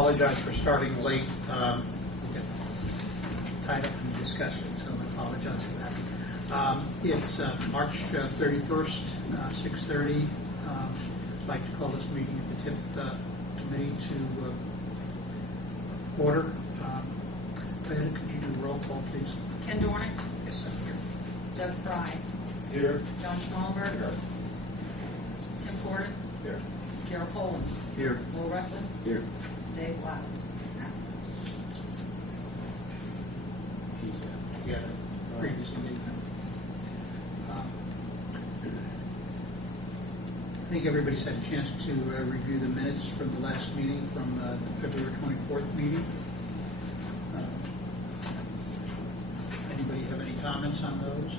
Apologize for starting late. We got tied up in discussion, so I apologize for that. It's March 31st, 6:30. I'd like to call this meeting of the TIF committee to order. Diana, could you do the roll call, please? Ken Dornick. Yes, I'm here. Doug Fry. Here. John Schmalberg. Here. Tim Gordon. Here. Gerald Poland. Here. Will Ruffin. Here. Dave Lattis. Absent. He had a previous engagement. I think everybody's had a chance to review the minutes from the last meeting, from the February 24th meeting. Anybody have any comments on those?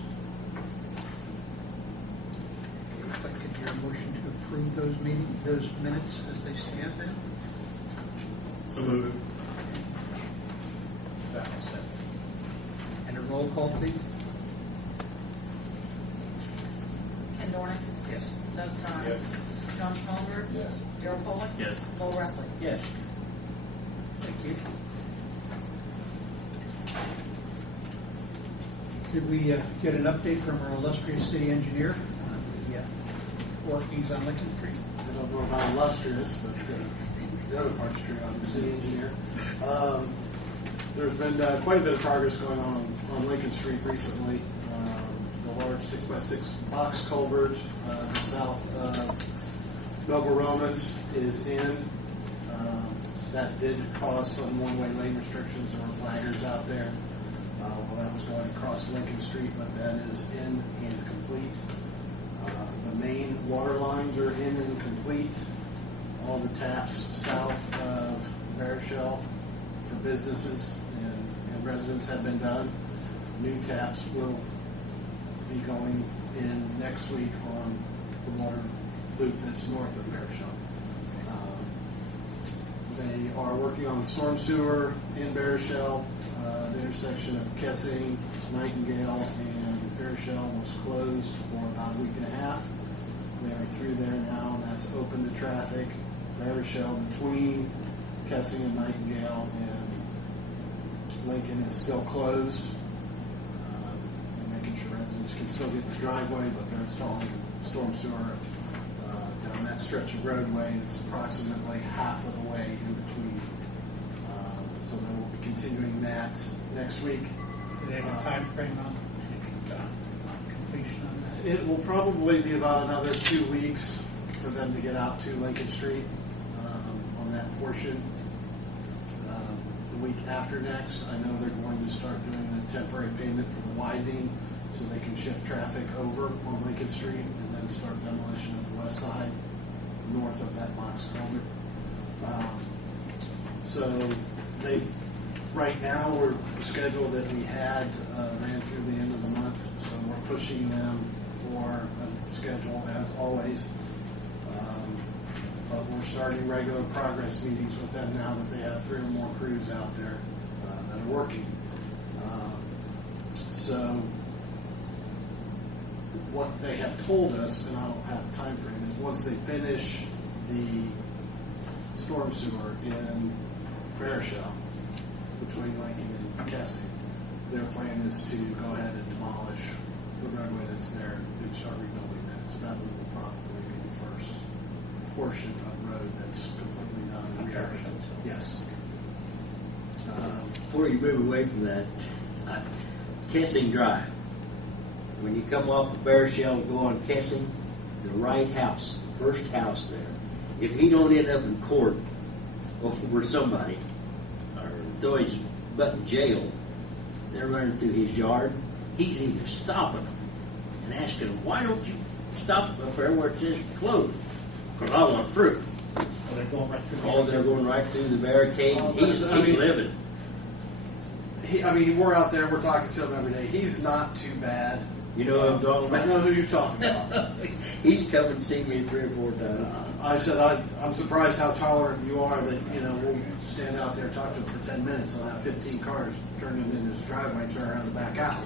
If I could hear a motion to approve those minutes as they stand then? So moved. And a roll call, please? Ken Dornick. Yes. Doug Fry. Yes. John Schmalberg. Yes. Gerald Poland. Yes. Will Ruffin. Yes. Thank you. Did we get an update from our illustrious city engineer on the workings on Lincoln Street? I don't know about illustrious, but the other part's true. I'm the city engineer. There's been quite a bit of progress going on Lincoln Street recently. The large 6x6 box culvert south of Noble Romans is in. That did cause some one-way lane restrictions. There were flaggers out there while that was going across Lincoln Street, but that is in and complete. The main water lines are in and complete. All the taps south of Varishell for businesses and residents have been done. New taps will be going in next week on the water loop that's north of Varishell. They are working on the storm sewer in Varishell. The intersection of Kessing, Nightingale, and Varishell was closed for about a week and a half. They are through there now, and that's open to traffic. Varishell between Kessing and Nightingale and Lincoln is still closed. They're making sure residents can still get the driveway, but they're installing storm sewer down that stretch of roadway. It's approximately half of the way in between. So they will be continuing that next week. Do they have a time frame on completion on that? It will probably be about another 2 weeks for them to get out to Lincoln Street on that portion. The week after next, I know they're going to start doing the temporary pavement for the widening so they can shift traffic over on Lincoln Street and then start demolition of the west side north of that box culvert. So they, right now, the schedule that we had ran through the end of the month, so we're pushing them for a schedule as always. But we're starting regular progress meetings with them now that they have 3 or more crews out there that are working. So what they have told us, and I don't have a time frame, is once they finish the storm sewer in Varishell between Lincoln and Kessing, their plan is to go ahead and demolish the roadway that's there and start rebuilding that. So that will probably be the first portion of road that's completely done. Yes. Before you move away from that, Kessing Drive. When you come off of Varishell and go on Kessing, the right house, the first house there, if he don't end up in court over somebody or throw his butt in jail, they're running through his yard, he's even stopping them and asking them, why don't you stop up there where it says closed? Because I want through. Oh, they're going right through. Oh, they're going right through the barricade. He's living. We're out there, we're talking to him every day. He's not too bad. You know what I'm talking about? I know who you're talking about. He's come and seen me 3 or 4 times. I said, I'm surprised how tolerant you are that, we'll stand out there, talk to him for 10 minutes, and I'll have 15 cars turning into his driveway, turn around and back out.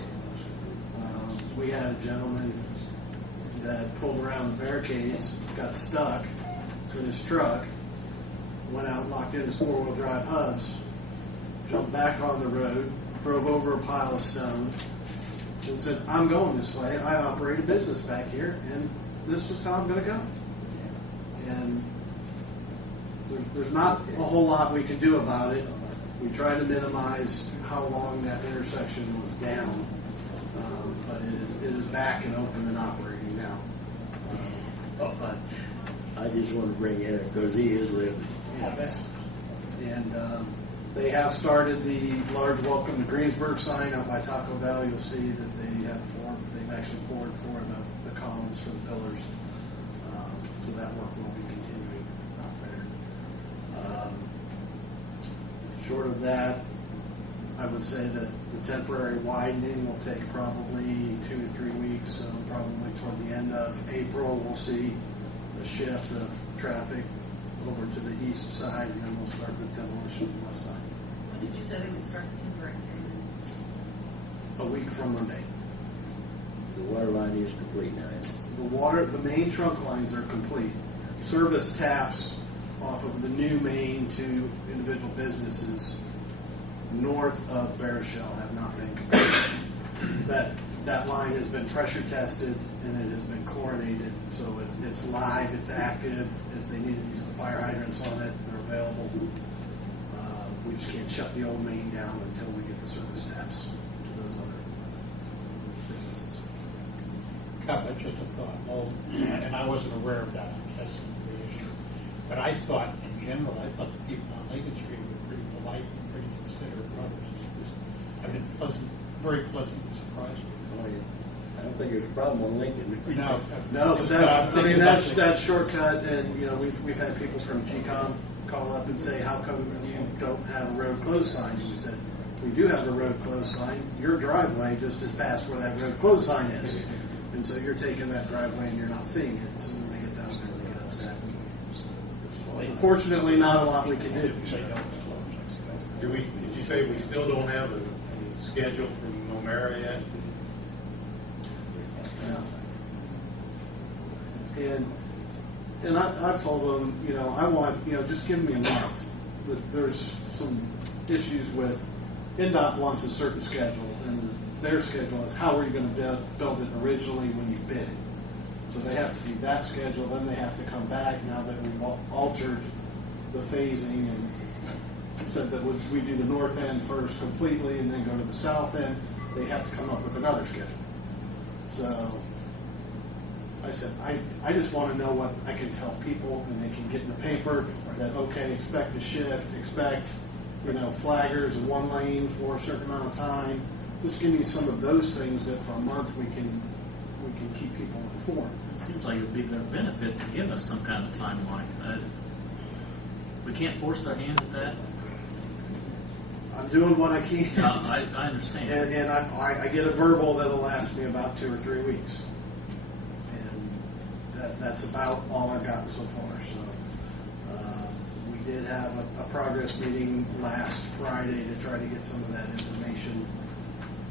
We had a gentleman that pulled around the barricades, got stuck in his truck, went out and locked in his four-wheel drive hubs, jumped back on the road, drove over a pile of stone, and said, I'm going this way. I operate a business back here, and this is how I'm going to go. And there's not a whole lot we can do about it. We try to minimize how long that intersection was down, but it is back and open and operating now. But I just want to bring in it because he is living. Yes. And they have started the large welcome to Greensburg sign out by Taco Bell. You'll see that they've actually poured for the columns for the pillars. So that work will be continuing out there. Short of that, I would say that the temporary widening will take probably 2 to 3 weeks. So probably toward the end of April, we'll see a shift of traffic over to the east side, and then we'll start the demolition of the west side. When did you say they would start the temporary payment? A week from Monday. The water line is complete now. The main trunk lines are complete. Service taps off of the new main to individual businesses north of Barishell have not been completed. That line has been pressure tested and it has been chlorinated, so it's live, it's active. If they need to use the fire hydrants on it, they're available. We just can't shut the old main down until we get the service taps to those other businesses. Cut, that's just a thought. Well, and I wasn't aware of that on Kessing, the issue. But I thought, in general, the people on Lincoln Street were pretty polite and pretty considerate brothers. I've been very pleasantly surprised with it. I don't think there's a problem on Lincoln. No, but I'm thinking that shortcut, and we've had people from GCOM call up and say, how come you don't have a road closed sign? And we said, we do have a road closed sign. Your driveway just is past where that road closed sign is. And so you're taking that driveway and you're not seeing it. So when they get down there, they get upset. Unfortunately, not a lot we can do. Did you say we still don't have a schedule from O'Mara yet? Yeah. And I've told them, I want, just give me a month. But there's some issues with NDOT wants a certain schedule, and their schedule is how are you going to build it originally when you bid it. So they have to do that schedule, then they have to come back now that we've altered the phasing and said that we do the north end first completely and then go to the south end. They have to come up with another schedule. So I said, I just want to know what I can tell people, and they can get in the paper that, okay, expect a shift, expect, flaggers in one lane for a certain amount of time. Just give me some of those things that for a month we can keep people informed. It seems like it would be a benefit to give us some kind of timeline. We can't force their hand at that. I'm doing what I can. I understand. And I get a verbal that'll last me about 2 or 3 weeks. And that's about all I've gotten so far. So we did have a progress meeting last Friday to try to get some of that information.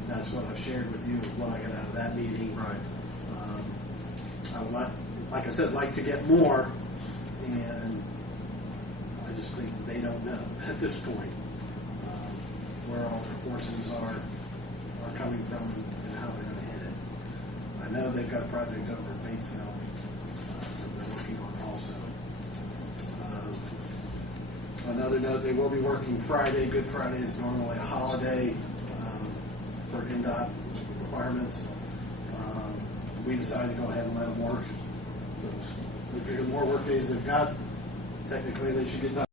That's what I've shared with you, what I got out of that meeting. Right. I would like I said, like to get more, and I just think they don't know at this point where all their forces are coming from and how they're going to hit it. I know they've got a project over in Batesville that they're working on also. Another note, they will be working Friday. Good Friday is normally a holiday for NDOT requirements. We decided to go ahead and let them work. We figured the more work days they've got, technically they should get done.